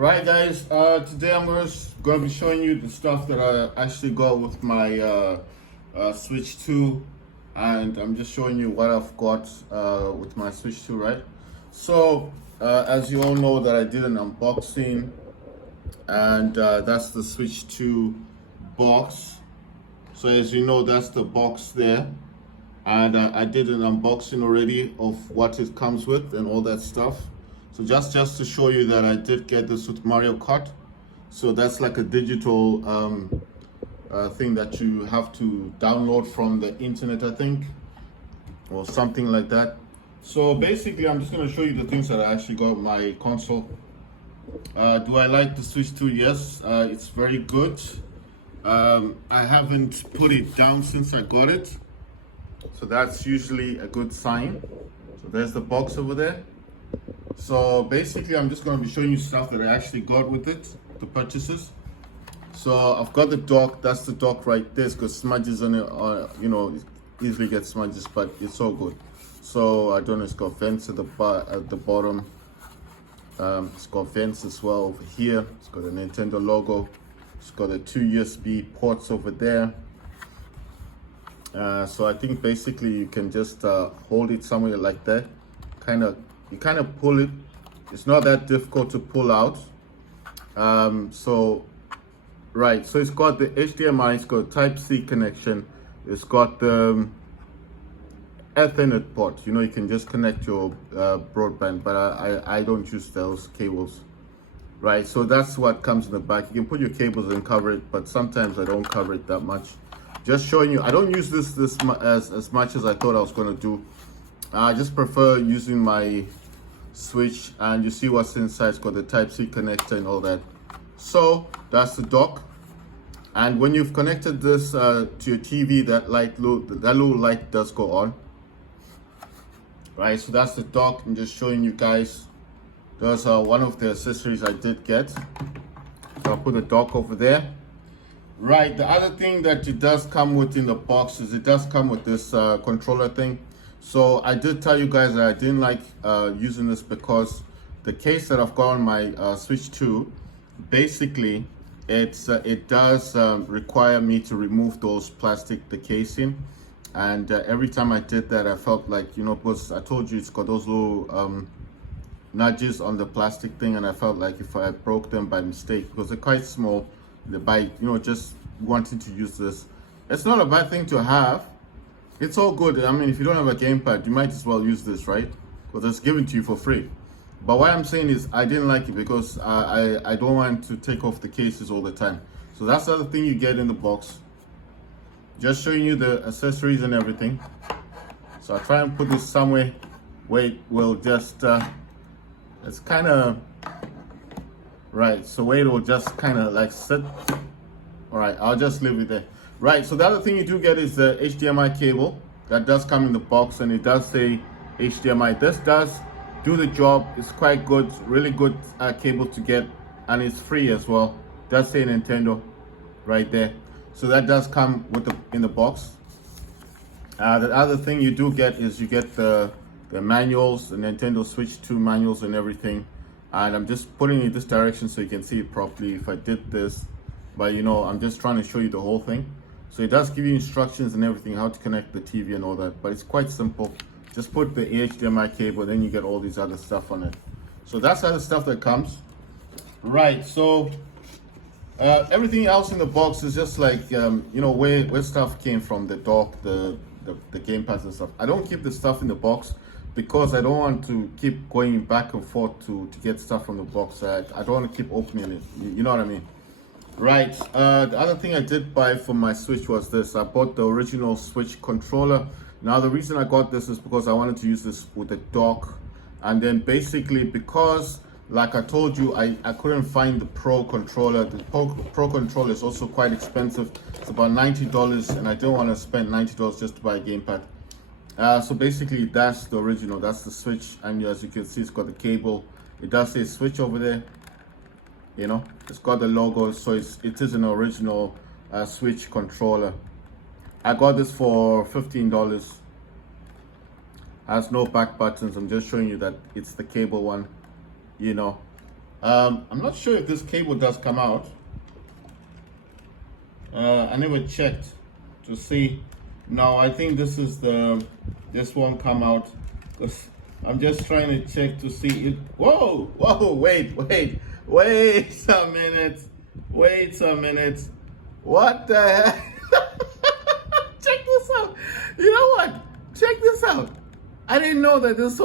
Right, guys. Today I'm going to be showing you the stuff that I actually got with my Switch 2, and I'm just showing you what I've got with my Switch 2, right? So, as you all know, that I did an unboxing, and that's the Switch 2 box. So, as you know, that's the box there, and I did an unboxing already of what it comes with and all that stuff. So just to show you that I did get this with Mario Kart. So that's like a digital thing that you have to download from the internet, I think, or something like that. So basically, I'm just going to show you the things that I actually got with my console. Do I like the Switch 2? Yes, it's very good. I haven't put it down since I got it, so that's usually a good sign. So there's the box over there. So basically, I'm just going to be showing you stuff that I actually got with it, the purchases. So I've got the dock. That's the dock right there. It's got smudges on it. It easily gets smudges, but it's all good. So I don't know. It's got vents at the bottom. It's got vents as well over here. It's got a Nintendo logo. It's got the 2 USB ports over there. So I think basically you can just hold it somewhere like that. You kind of pull it. It's not that difficult to pull out. Right, so it's got the HDMI, it's got Type-C connection, it's got the Ethernet port. You can just connect your broadband, but I don't use those cables. Right, so that's what comes in the back. You can put your cables and cover it, but sometimes I don't cover it that much. Just showing you, I don't use this as much as I thought I was going to do. I just prefer using my Switch, and you see what's inside. It's got the Type-C connector and all that. So that's the dock, and when you've connected this to your TV, that little light does go on. Right, so that's the dock. I'm just showing you guys. Those are one of the accessories I did get. So I'll put the dock over there. Right, the other thing that it does come with in the box is it does come with this controller thing. So I did tell you guys that I didn't like using this because the case that I've got on my Switch 2, basically it does require me to remove the casing, and every time I did that I felt like, because I told you it's got those little nudges on the plastic thing, and I felt like if I broke them by mistake, because they're quite small, by just wanting to use this. It's not a bad thing to have. It's all good. I mean, if you don't have a gamepad, you might as well use this, right? Because it's given to you for free. But what I'm saying is I didn't like it because I don't want to take off the cases all the time. So that's the other thing you get in the box. Just showing you the accessories and everything. So I'll try and put this somewhere where it will just, it's kind of, right, so where it will just kind of like sit. All right, I'll just leave it there. Right, so the other thing you do get is the HDMI cable. That does come in the box, and it does say HDMI. This does do the job. It's quite good, really good cable to get, and it's free as well. It does say Nintendo right there. So that does come with in the box. The other thing you do get is you get the manuals, the Nintendo Switch 2 manuals and everything. And I'm just putting it this direction so you can see it properly if I did this. But I'm just trying to show you the whole thing. So it does give you instructions and everything, how to connect the TV and all that, but it's quite simple. Just put the HDMI cable, then you get all these other stuff on it. So that's other stuff that comes. Right, so everything else in the box is just like, where stuff came from, the dock, the gamepads and stuff. I don't keep the stuff in the box because I don't want to keep going back and forth to get stuff from the box. I don't want to keep opening it, you know what I mean? Right, the other thing I did buy for my Switch was this. I bought the original Switch controller. Now the reason I got this is because I wanted to use this with the dock, and then basically because, like I told you, I couldn't find the Pro controller. The Pro controller is also quite expensive. It's about $90, and I didn't want to spend $90 just to buy a gamepad. So basically that's the original, that's the Switch, and as you can see, it's got the cable. It does say Switch over there. It's got the logo, so it is an original Switch controller. I got this for $15. Has no back buttons. I'm just showing you that it's the cable one. I'm not sure if this cable does come out. I never checked to see. No, I think this won't come out, because I'm just trying to check to see it. Whoa, wait a minute. Wait a minute. What the heck? Check this out. You know what? Check this out. I didn't know that this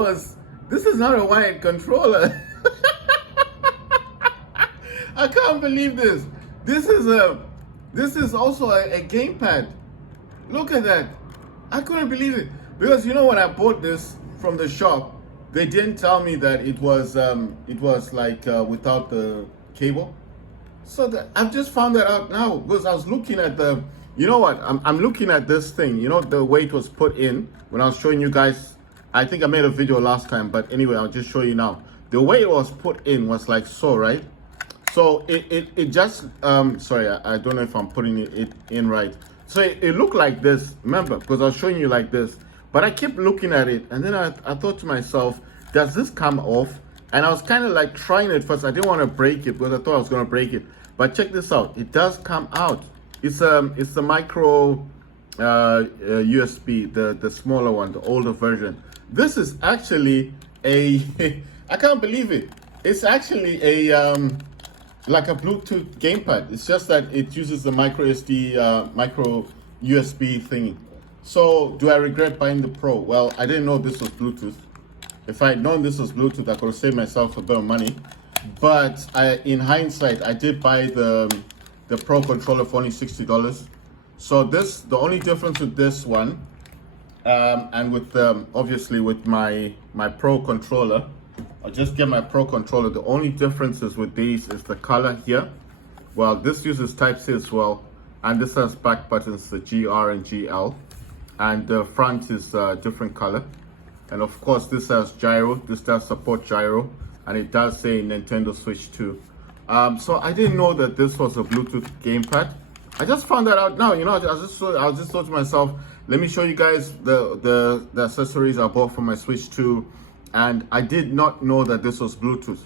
is not a wired controller. I can't believe this. This is also a gamepad. Look at that. I couldn't believe it. Because you know, when I bought this from the shop, they didn't tell me that it was like without the cable. So I've just found that out now, because I was looking at you know what, I'm looking at this thing, you know, the way it was put in when I was showing you guys. I think I made a video last time, but anyway, I'll just show you now. The way it was put in was like so, right? So it just, sorry, I don't know if I'm putting it in right. So it looked like this, remember, because I was showing you like this. But I kept looking at it, and then I thought to myself, does this come off? And I was kind of like trying it first. I didn't want to break it because I thought I was going to break it. But check this out. It does come out. It's the micro USB, the smaller one, the older version. This is actually a, I can't believe it. It's actually a, like a Bluetooth gamepad. It's just that it uses the micro USB thingy. So do I regret buying the Pro? Well, I didn't know this was Bluetooth. If I had known this was Bluetooth, I could have saved myself a bit of money. But in hindsight, I did buy the Pro controller for only $60. So the only difference with this one, and with obviously with my Pro controller, I'll just get my Pro controller. The only differences with these is the color here. Well, this uses Type-C as well, and this has back buttons, the GR and GL, and the front is a different color. And of course, this has gyro. This does support gyro, and it does say Nintendo Switch 2. So I didn't know that this was a Bluetooth gamepad. I just found that out now. You know, I just thought to myself, let me show you guys the accessories I bought for my Switch 2, and I did not know that this was Bluetooth.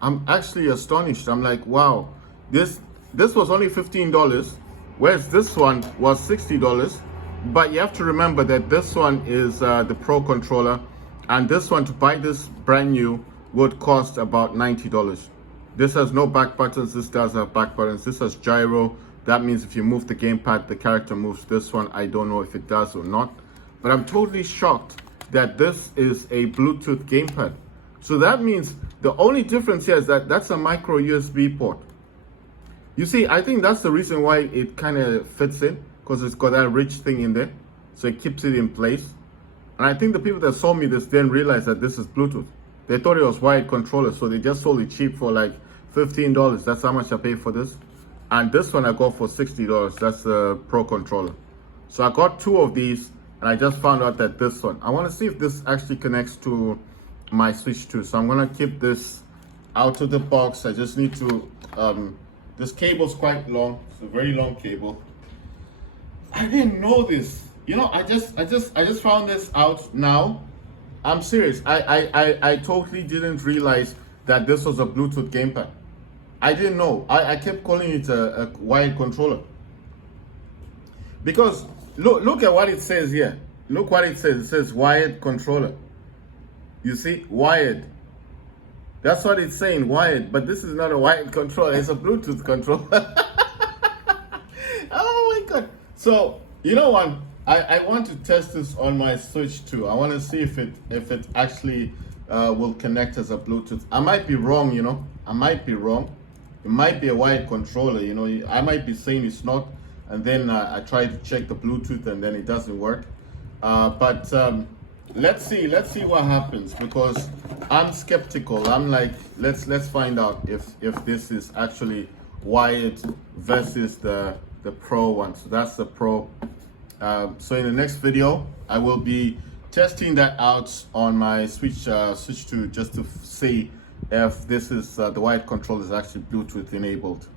I'm actually astonished. I'm like, wow, this was only $15, whereas this one was $60. But you have to remember that this one is the Pro controller, and this one, to buy this brand new, would cost about $90. This has no back buttons. This does have back buttons. This has gyro. That means if you move the gamepad, the character moves. This one, I don't know if it does or not. But I'm totally shocked that this is a Bluetooth gamepad. So that means the only difference here is that that's a micro USB port. You see, I think that's the reason why it kind of fits in, because it's got that rich thing in there. So it keeps it in place. And I think the people that sold me this didn't realize that this is Bluetooth. They thought it was wired controller, so they just sold it cheap for like $15. That's how much I paid for this. And this one I got for $60. That's the Pro controller. So I got two of these, and I just found out that this one, I want to see if this actually connects to my Switch 2. So I'm going to keep this out of the box. I just need to, this cable's quite long. It's a very long cable. I didn't know this. You know, I just found this out now. I'm serious. I totally didn't realize that this was a Bluetooth gamepad. I didn't know. I kept calling it a wired controller. Because look at what it says here. Look what it says. It says wired controller. You see, wired. That's what it's saying, wired. But this is not a wired controller. It's a Bluetooth controller. Oh my God. So, you know what? I want to test this on my Switch 2. I want to see if it actually will connect as a Bluetooth. I might be wrong, you know. I might be wrong. It might be a wired controller, you know. I might be saying it's not, and then I try to check the Bluetooth and then it doesn't work. But let's see what happens, because I'm skeptical. I'm like, let's find out if this is actually wired versus the Pro one. So that's the Pro. So in the next video, I will be testing that out on my Switch 2, just to see if this is the wired controller is actually Bluetooth enabled.